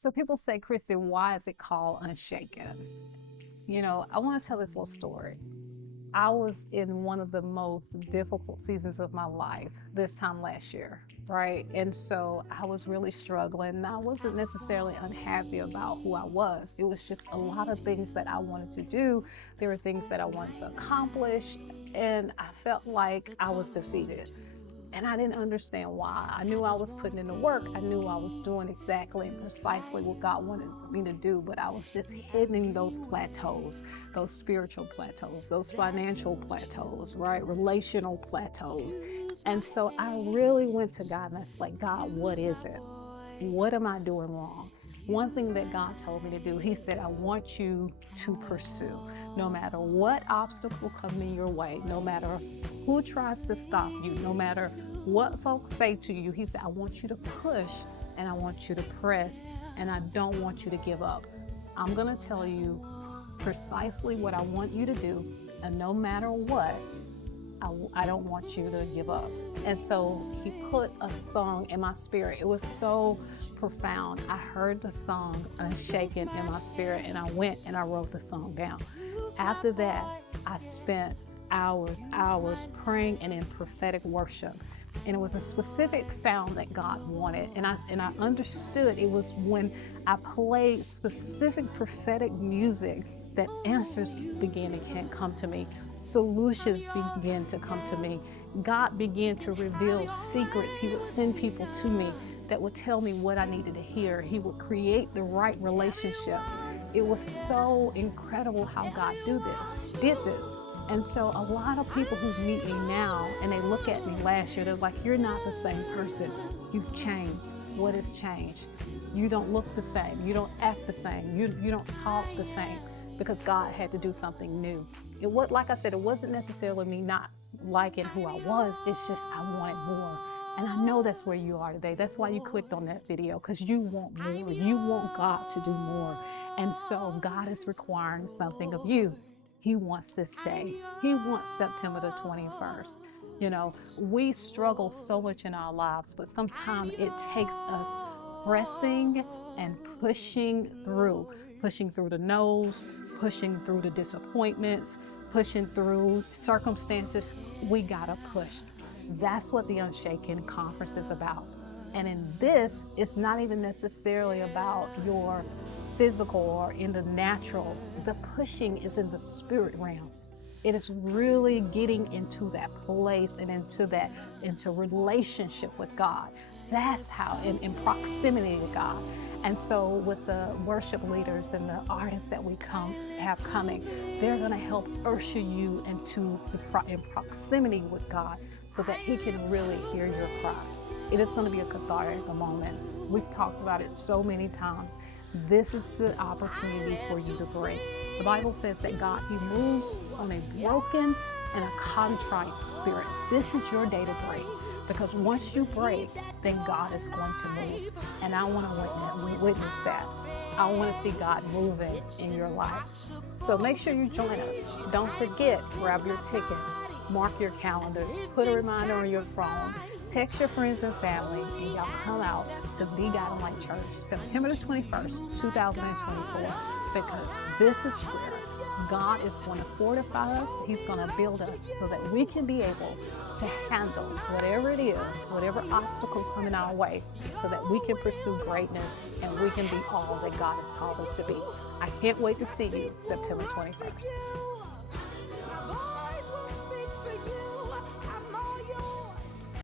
So people say, Christy, why is it called Unshaken? I want to tell this little story. I was in one of the most difficult seasons of my life this time last year, right? And so I was really struggling. I wasn't necessarily unhappy about who I was. It was just a lot of things that I wanted to do. There were things that I wanted to accomplish, and I felt like I was defeated. And I didn't understand why. I knew I was putting in the work. I knew I was doing exactly and precisely what God wanted me to do, but I was just hitting those plateaus, those spiritual plateaus, those financial plateaus, right? Relational plateaus. And so I really went to God and I was like, God, what is it? What am I doing wrong? One thing that God told me to do, He said, I want you to pursue. No matter what obstacle come in your way, no matter who tries to stop you, no matter what folks say to you, He said, I want you to push and I want you to press and I don't want you to give up. I'm going to tell you precisely what I want you to do, and no matter what, I don't want you to give up. And so He put a song in my spirit. It was so profound. I heard the song Unshaken in my spirit, and I went and I wrote the song down. After that, I spent hours praying and in prophetic worship. And it was a specific sound that God wanted. And I understood it was when I played specific prophetic music that answers began to come to me. Solutions began to come to me. God began to reveal secrets. He would send people to me that would tell me what I needed to hear. He would create the right relationship. It was so incredible how God did this. And so a lot of people who meet me now and they look at me last year, they're like, you're not the same person. You've changed. What has changed? You don't look the same. You don't act the same. You don't talk the same, because God had to do something new. It was, like I said, it wasn't necessarily me not liking who I was. It's just I wanted more. And I know that's where you are today. That's why you clicked on that video, because you want more. You want God to do more. And so God is requiring something of you. He wants this day. He wants September the 21st. We struggle so much in our lives, but sometimes it takes us pressing and pushing through the no's, pushing through the disappointments, pushing through circumstances. We gotta push. That's what the Unshaken Conference is about. And in this, it's not even necessarily about your physical or in the natural. The pushing is in the spirit realm. It is really getting into that place and into relationship with God. That's how, in proximity to God. And so with the worship leaders and the artists that we have coming, they're going to help usher you into in proximity with God so that He can really hear your cries. It is going to be a cathartic moment. We've talked about it so many times. This is the opportunity for you to break. The Bible says that God, He moves on a broken and a contrite spirit. This is your day to break, because once you break, then God is going to move. And I want to witness that. I want to see God moving in your life. So make sure you join us. Don't forget, grab your ticket, mark your calendars, put a reminder on your phone, text your friends and family, and y'all come out to Be God and Light Church, September the 21st, 2024, because this is where God is going to fortify us. He's going to build us so that we can be able to handle whatever it is, whatever obstacle coming our way, so that we can pursue greatness and we can be all that God has called us to be. I can't wait to see you September 21st.